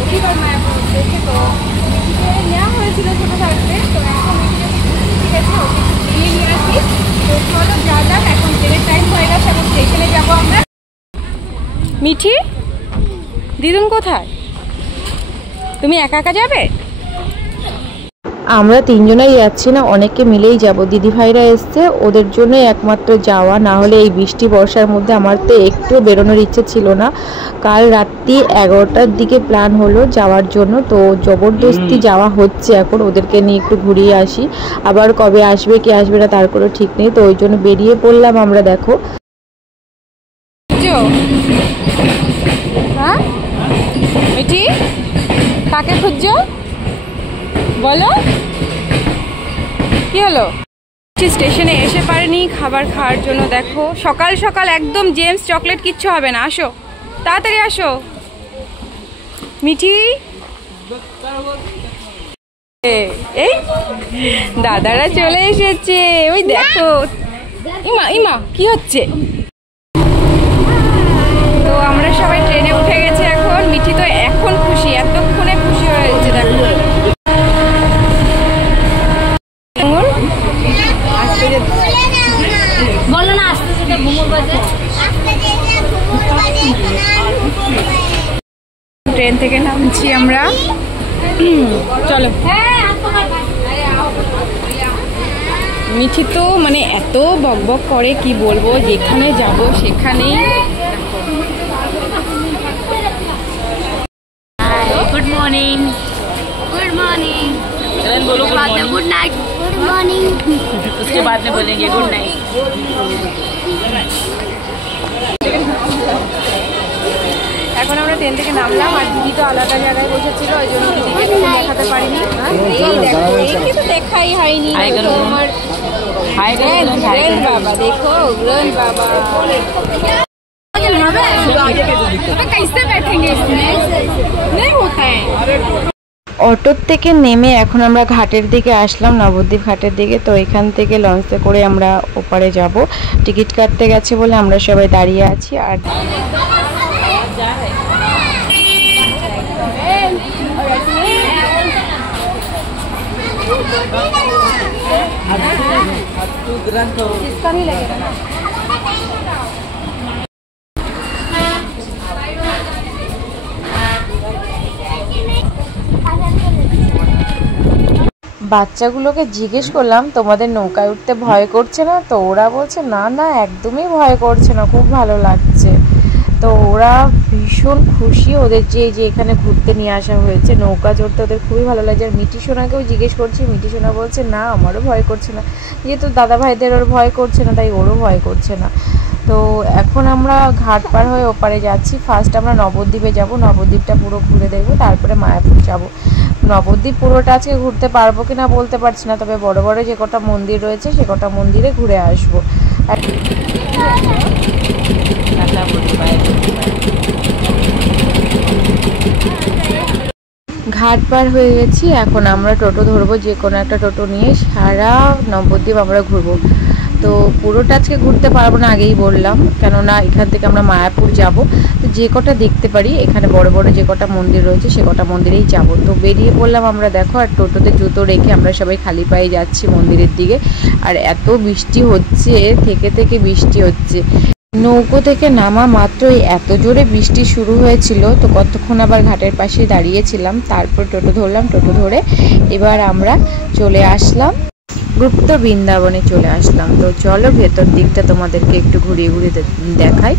প্রতিবার মায়াপুর দেখে, তো মিঠিকে নেওয়া হয়েছিল ছোটো থাকতে, তো এখন ঠিক আছে ওকে নিয়ে নিয়ে আসি। তো চলো যা যাক, এখন ট্রেনের টাইম হয়ে গেছে, এখন স্টেশনে যাবো আমরা। মিঠি, দিদুন কোথায়? তুমি একা একা যাবে? আমরা তিনজনাই যাচ্ছি না, অনেকে মিলেই যাব। দিদি ভাইরা এসছে, ওদের জন্য একমাত্র যাওয়া, না হলে এই বৃষ্টি বর্ষার মধ্যে আমার তো একটু বেরোনোর ইচ্ছে ছিল না। কাল রাত্রি 11টার দিকে প্ল্যান হলো যাওয়ার জন্য, তো জবরদস্তি যাওয়া হচ্ছে এখন, ওদেরকে নিয়ে একটু ঘুরিয়ে আসি। আবার কবে আসবে কি আসবে না তার কোনো ঠিক নেই, তো ওই জন্য বেরিয়ে পড়লাম আমরা। দেখো হ্যাঁ মিঠি, কাকে খুঁজছো বলো? কি হলো? স্টেশনে এসে পারেনি খাবার খাওয়ার জন্য। দেখো সকাল সকাল একদম জেমস চকলেট, কিচ্ছু হবে না, আসো তাড়াতাড়ি আসো। মিঠি, এই দাদারা চলে এসেছে, ওই দেখো। ইমা ইমা কি হচ্ছে? তো আমরা সবাই ট্রেনে উঠে গেছি এখন। মিঠি তো এখন খুশি, এতক্ষণে খুশি হয়েছে। দেখো বলো না, আসতে যেতে ঘুমোর বাজে। ট্রেন থেকে নামছি আমরা, চলো। মিঠি তো মানে এত বকবক করে কি বলবো, যেখানে যাব সেখানেই। गुड मॉर्निंग, गुड मॉर्निंग, बोलो गुड नाइट, गुड मॉर्निंग, उसके बाद में बोलेंगे गुड नाइट। এখন আমরা ট্রেন থেকে নামলাম, আর দিদি তো আলাদা জায়গায় বসেছিল, ওই জন্য দিদিকে দেখাতে পারিনি। এই দেখো, এই তো দেখাই হয়নি। তোমার বাবা দেখো, বাবা कैसे बैठेंगे इसमें? नहीं होता है। অটোর থেকে নেমে এখন আমরা ঘাটের দিকে আসলাম, নবদ্বীপ ঘাটের দিকে। তো এখান থেকে লঞ্চে করে আমরা ওপারে যাব। টিকিট কাটতে গেছে বলে আমরা সবাই দাঁড়িয়ে আছি। আর বাচ্চাগুলোকে জিজ্ঞেস করলাম তোমাদের নৌকায় উঠতে ভয় করছে না? তো ওরা বলছে না না, একদমই ভয় করছে না, খুব ভালো লাগছে। তো ওরা ভীষণ খুশি, ওদের যে এখানে ঘুরতে নিয়ে আসা হয়েছে, নৌকা চড়তে ওদের খুবই ভালো লাগছে। আর মিঠি সোনাকেও জিজ্ঞেস করছি, মিঠি সোনা বলছে না আমারও ভয় করছে না, যেহেতু দাদা ভাইদের ওর ভয় করছে না তাই ওরও ভয় করছে না। তো এখন আমরা ঘাট পার হয়ে ওপারে যাচ্ছি। ফার্স্ট আমরা নবদ্বীপে যাব, নবদ্বীপটা পুরো ঘুরে দেখবো, তারপরে মায়াপুর যাব। নবদ্বীপ পুরোটা আজকে ঘুরতে পারবো কিনা বলতে পারছি না, তবে বড় বড় যে কটা মন্দির রয়েছে সে কটা মন্দিরে ঘুরে আসবো। আর ঘাট পার হয়ে গেছি, এখন আমরা টোটো ধরবো, যে কোনো একটা টোটো নিয়ে সারা নবদ্বীপ আমরা ঘুরবো। তো পুরোটা আজকে ঘুরতে পারবো না, আগেই বললাম, কেননা এখান থেকে আমরা মায়াপুর যাব। তো যে কটা দেখতে পারি, এখানে বড় বড় যে কটা মন্দির রয়েছে সে কটা মন্দিরেই যাব। তো বেরিয়ে পড়লাম আমরা। দেখো, আর টোটোতে জুতো রেখে আমরা সবাই খালি পায়ে যাচ্ছি মন্দিরের দিকে। আর এত বৃষ্টি হচ্ছে, থেকে থেকে বৃষ্টি হচ্ছে। নৌকো থেকে নামা মাত্রই এত জোরে বৃষ্টি শুরু হয়েছিল, তো কতক্ষণ আবার ঘাটের পাশেই দাঁড়িয়েছিলাম, তারপর টোটো ধরলাম। টোটো ধরে এবার আমরা চলে আসলাম গুপ্ত বৃন্দাবনে চলে আসলাম। তো চলো ভেতর দিকটা তোমাদেরকে একটু ঘুরিয়ে ঘুরিয়ে দেখাই।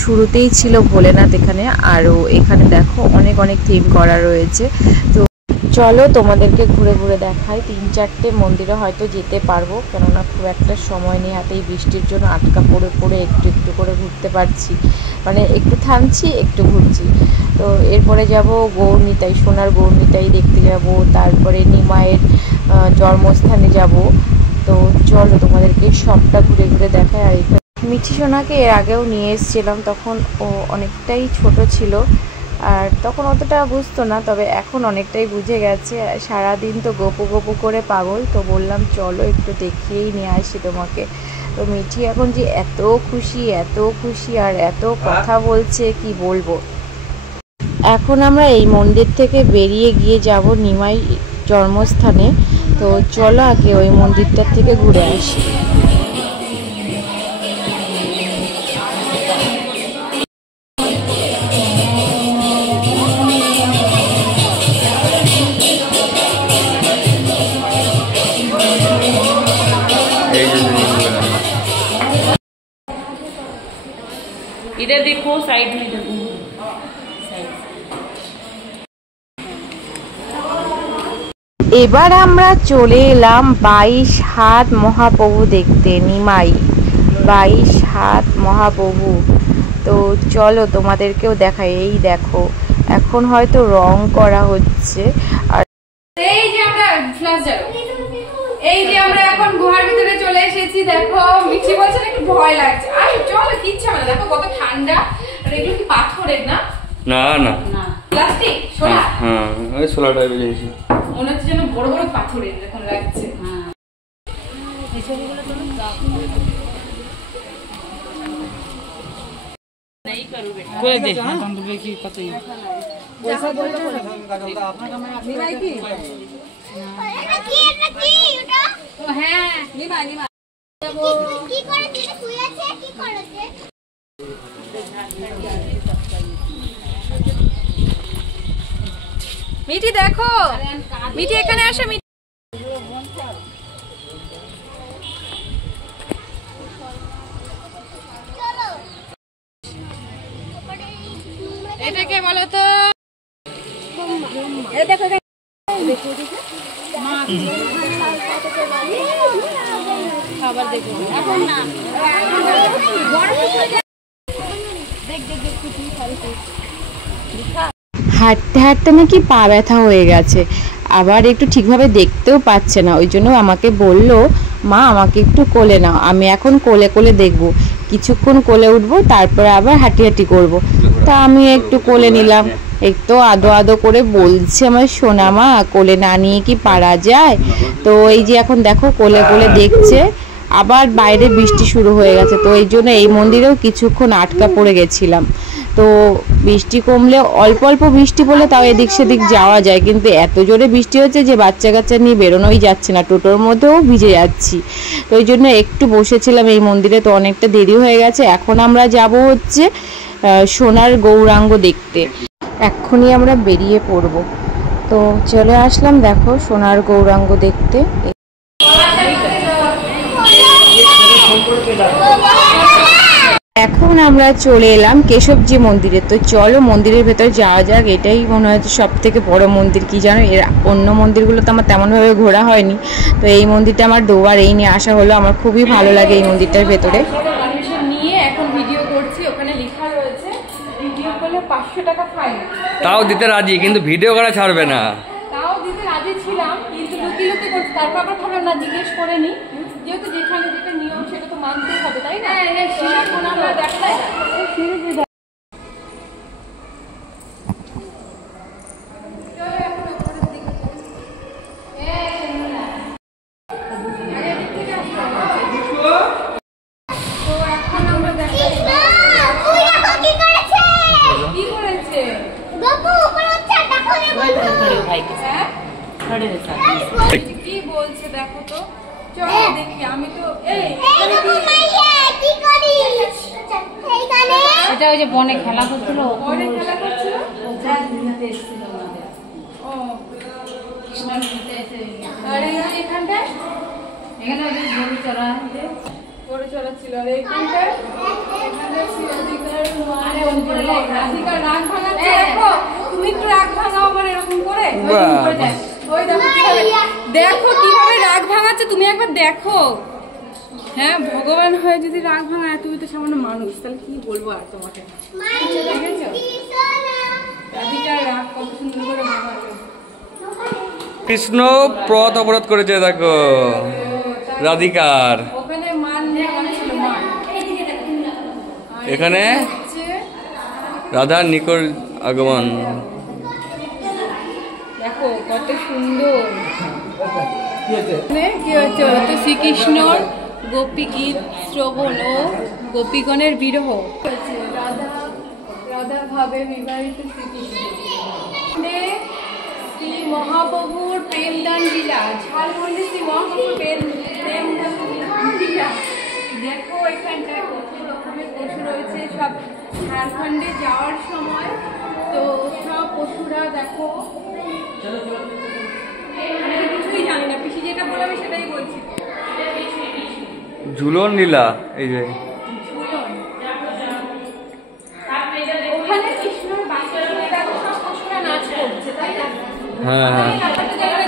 শুরুতেই ছিল ভোলেনাথ এখানে, আরও এখানে দেখো অনেক অনেক থিম করা রয়েছে। তো চলো তোমাদেরকে ঘুরে ঘুরে দেখাই। 3-4টে মন্দিরে হয়তো যেতে পারবো, কেননা খুব একটা সময় নেই হাতে, এই বৃষ্টির জন্য আটকা পড়ে পড়ে একটু একটু করে ঘুরতে পারছি, মানে একটু থামছি একটু ঘুরছি। তো এরপরে যাব গৌরনিতাই, সোনার গৌরনিতাই দেখতে যাব, তারপরে নিমাইয়ের জন্মস্থানে যাব। তো চলো তোমাদেরকে সবটা ঘুরে ঘুরে দেখায়। আর মিঠি সোনাকে এর আগেও নিয়ে এসেছিলাম, তখন ও অনেকটাই ছোট ছিল, আর তখন অতটা বুঝতো না, তবে এখন অনেকটাই বুঝে গেছে। সারাদিন তো গপু গপু করে পাগল, তো বললাম চলো একটু দেখিয়েই নিয়ে আসি তোমাকে। তো মিঠি এখন যে এত খুশি আর এত কথা বলছে কি বলবো। এখন আমরা এই মন্দির থেকে বেরিয়ে গিয়ে যাব নিমাই জন্মস্থানে। তো চলো আগে ওই মন্দিরটার থেকে ঘুরে আসি। इधर देखो साइड में देखो। এবার আমরা চলে এলাম 22 হাত মহাপ্রভু দেখতে, নিমাই 22 হাত মহাপ্রভু। তো চলো তোমাদেরকেও দেখাই। এই দেখো এখন হয়তো রং করা হচ্ছে। আর এই যে আমরা ফ্ল্যাশ জ্বালো, এই যে আমরা এখন গুহার ভিতরে চলে এসেছি। দেখো মিষ্টি বলছে একটু ভয় লাগছে। আর চলো কিচ্ছু হবে না, দেখো কত ঠান্ডা। আর এগুলো কি পাথরের না? না না না প্লাস্টিক, সোনা। হ্যাঁ ওই সোলা টাইপের জিনিস মনে হচ্ছে যেন বড় বড় পাথরের এরকম লাগছে। এই ছবিগুলো তো नहीं करो बेटा कोई दे हम तो देखी पता ही पैसा बोल दो अपना कैमरा अपनी भाई की रखी ওটা ও হ্যাঁ নিমা নিমা কি করে দিতে শুই আছে কি করেছে মিটি দেখো, মিটি এখানে আসো। মিটি এটাকে বলো তো এই দেখো খাবার দেখো এখন না হাঁটতে হাঁটতে নাকি পা ব্যথা হয়ে গেছে, আবার একটু ঠিকভাবে দেখতেও পাচ্ছে না। ওই জন্য আমাকে বলল, মা আমাকে একটু কোলে নাও, আমি এখন কোলে কোলে দেখবো, কিছুক্ষণ কোলে উঠবো তারপরে আবার হাঁটি হাঁটি করবো। তা আমি একটু কোলে নিলাম। একটু আদো আদো করে বলছে আমার সোনা মা, কোলে না নিয়ে কি পারা যায়? তো এই যে এখন দেখো কোলে কোলে দেখছে। আবার বাইরে বৃষ্টি শুরু হয়ে গেছে, তো এই জন্য এই মন্দিরেও কিছুক্ষণ আটকা পড়ে গেছিলাম। তো বৃষ্টি কমলে অল্প অল্প বৃষ্টি পড়লে তাও এদিক সেদিক যাওয়া যায়, কিন্তু এত জোরে বৃষ্টি হচ্ছে যে বাচ্চা কাচ্চা নিয়ে বেরোনোই যাচ্ছে না, টোটোর মধ্যেও ভিজে যাচ্ছি। তো ওই জন্য একটু বসেছিলাম এই মন্দিরে। তো অনেকটা দেরি হয়ে গেছে, এখন আমরা যাব হচ্ছে সোনার গৌরাঙ্গ দেখতে। এক্ষুনি আমরা বেরিয়ে পড়ব। তো চলে আসলাম দেখো সোনার গৌরাঙ্গ দেখতে। এখন আমরা চলে এলাম কেশবজি মন্দিরে। তো চলো মন্দিরের ভেতর যাওয়া যাক। এটাই মনে হচ্ছে সব থেকে বড় মন্দির। কি জানো, এর অন্য মন্দিরগুলো তো আমার তেমনভাবে ঘোরা হয়নি, তো এই মন্দিরটা আমার দুবার এই নিয়ে আসা হলো। আমার খুবই ভালো লাগে এই মন্দিরটার ভেতরে। পারমিশন নিয়ে এখন ভিডিও করছি, ওখানে লেখা রয়েছে ভিডিও করলে 500 টাকা ফাইন। তাও দিতে রাজি, কিন্তু ভিডিও করা ছাড়বে না। তাও দিতে রাজি ছিলাম, কিন্তু লুকি লুকি করছি। তারপর আবার ভাবলাম না, জিজ্ঞেস করে নি, যেহেতু যেখানে যেটা নিয়ম সেটা তো মানতেই হবে, তাই না? তো এখন আমরা দেখাই কি বলছে দেখো তো। চলো দেখি। আমি তো এটা ওই যে বনে খেলা করছিল, বনে খেলা করছিল। ও আর এখানটায় এখানে ওই যে গরু চড়া গরু চড়াচ্ছিল। আর এখানটায় রাধিকার রাগ ভাঙাচ্ছে। দেখো তুমি একটু রাগ ভাঙাও আমার এরকম করে। ওই দেখো দেখো কিভাবে রাগ ভাঙাচ্ছে, তুমি একবার দেখো। হ্যাঁ ভগবান হয়ে যদি রাগ ভাঙায়, তুমি তো সামান্য মানুষ, তাহলে কি বলবো আর তোমাকে। দেখেছো রাধিকার রাগ কত সুন্দর করে ভাঙাচ্ছে। কৃষ্ণ পথ অবরোধ করেছে দেখো রাধিকার। ওখানে মান ছিল, মান। এখানে রাধার নিকট আগমন। দেখো কত সুন্দর। কি হচ্ছে তো শ্রীকৃষ্ণর গোপী গীত শ্রবণ ও গোপীগণের বিরহ। রাধা রাধা ভাবে বিবাহিত শ্রীকৃষ্ণ শ্রী মহাপ্রভুর প্রেমদান লীলা, ঝাড়খণ্ডে শ্রী মহাপ্রভুর প্রেমদান লীলা। দেখো এখানটায় কত রকমের পশু রয়েছে, সব ঝাড়খণ্ডে যাওয়ার সময় তো সব পশুরা দেখো। আমি কিছুই জানি না, পিসি যেটা বলে আমি সেটাই বলছি। ঝুলন লীলা, এই যে ওখানে কৃষ্ণর বাচ্চারা দেখো সব পশুরা নাচ করছে, তাই না? হ্যাঁ হ্যাঁ।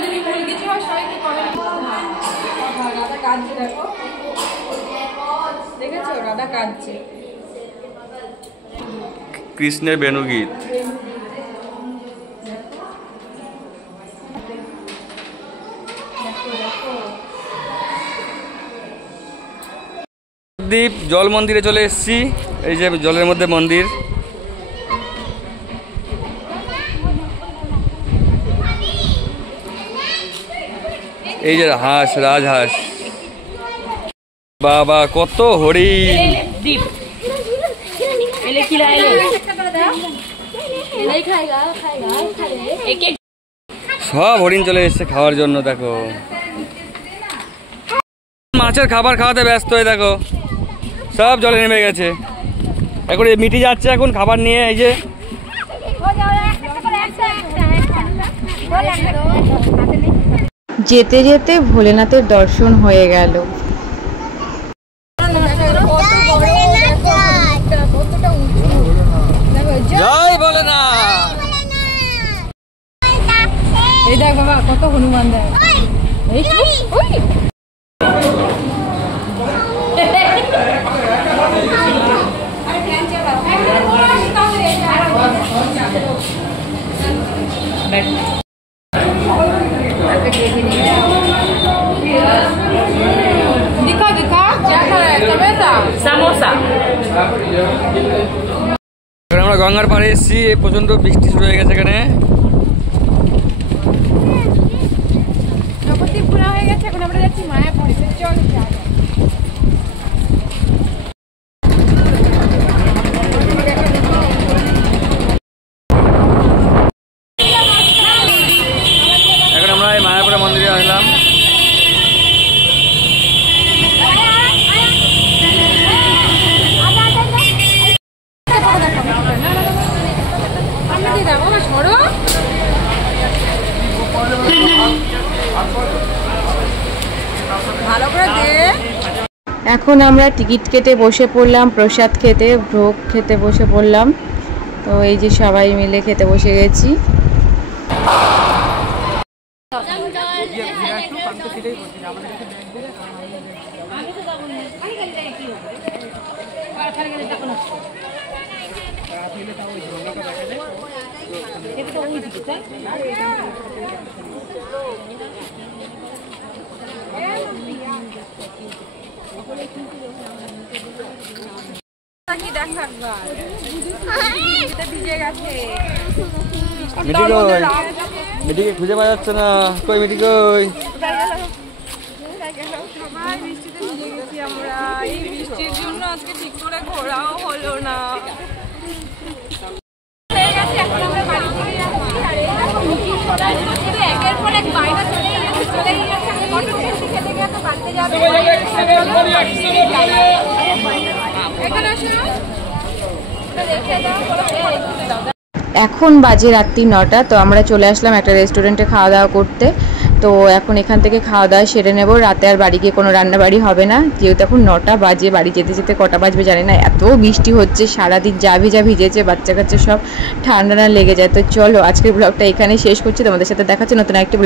যদি ভুল কিছু হয় সবাইকে কমেন্ট করো। রাধা কাঁদছে, দেখো দেখেছো রাধা কাঁদছে। কৃষ্ণের বেণুগীত। দ্বীপ জল মন্দিরে চলে এসেছি, এই যে জলের মধ্যে মন্দির। এই যে হাঁস, রাজহাঁস, বাবা কত হরিণ। সব হরিণ চলে এসছে খাওয়ার জন্য। দেখো মাছের খাবার খাওয়াতে ব্যস্ত হয়ে দেখো সব জলে নেমে গেছে। এখন মিটি যাচ্ছে এখন খাবার নিয়ে। এই যে যেতে যেতে ভোলেনাথের দর্শন হয়ে গেল। জয় ভোলেনাথ। এই দেখ বাবা কত হনুমান দেখ। दिखा दिखा क्या खा रहा है समोसा समोसा। আমরা গঙ্গার পাড়ে এসেছি, প্রচন্ড বৃষ্টি শুরু হয়ে গেছে এখানে। নবদ্বীপ ঘোরা হয়ে গেছে, এখন আমরা যাচ্ছি মায়াপুরে। চল এখন আমরা এই মায়াপুর মন্দিরে আসলাম। এখন আমরা টিকিট কেটে বসে পড়লাম প্রসাদ খেতে, ভোগ খেতে বসে পড়লাম। তো এই যে সবাই মিলে খেতে বসে গেছি। মিটি কই? মিটিকে খুঁজে পাওয়া যাচ্ছে না। কই মিটি কই? আমরা এই বৃষ্টির জন্য আজকে ঠিক করে ঘোরাও হলো না। একের পর এক বাইরে চলে গেছে। এখন বাজে রাত্রি 9টা। তো আমরা চলে আসলাম একটা রেস্টুরেন্টে খাওয়া দাওয়া করতে। তো এখন এখান থেকে খাওয়া দাওয়া সেরে নেব। রাতে আর বাড়ি গিয়ে কোনো রান্নাবাড়ি হবে না, যেহেতু এখন 9টা বাজে। বাড়ি যেতে যেতে কটা বাজবে জানি না, এত বৃষ্টি হচ্ছে। সারাদিন যা ভিজা ভিজেছে, বাচ্চা কাচ্চা সব ঠান্ডা না লেগে যায়। তো চলো আজকের ব্লগটা এখানেই শেষ করছি, তোমাদের সাথে দেখাচ্ছি নতুন একটি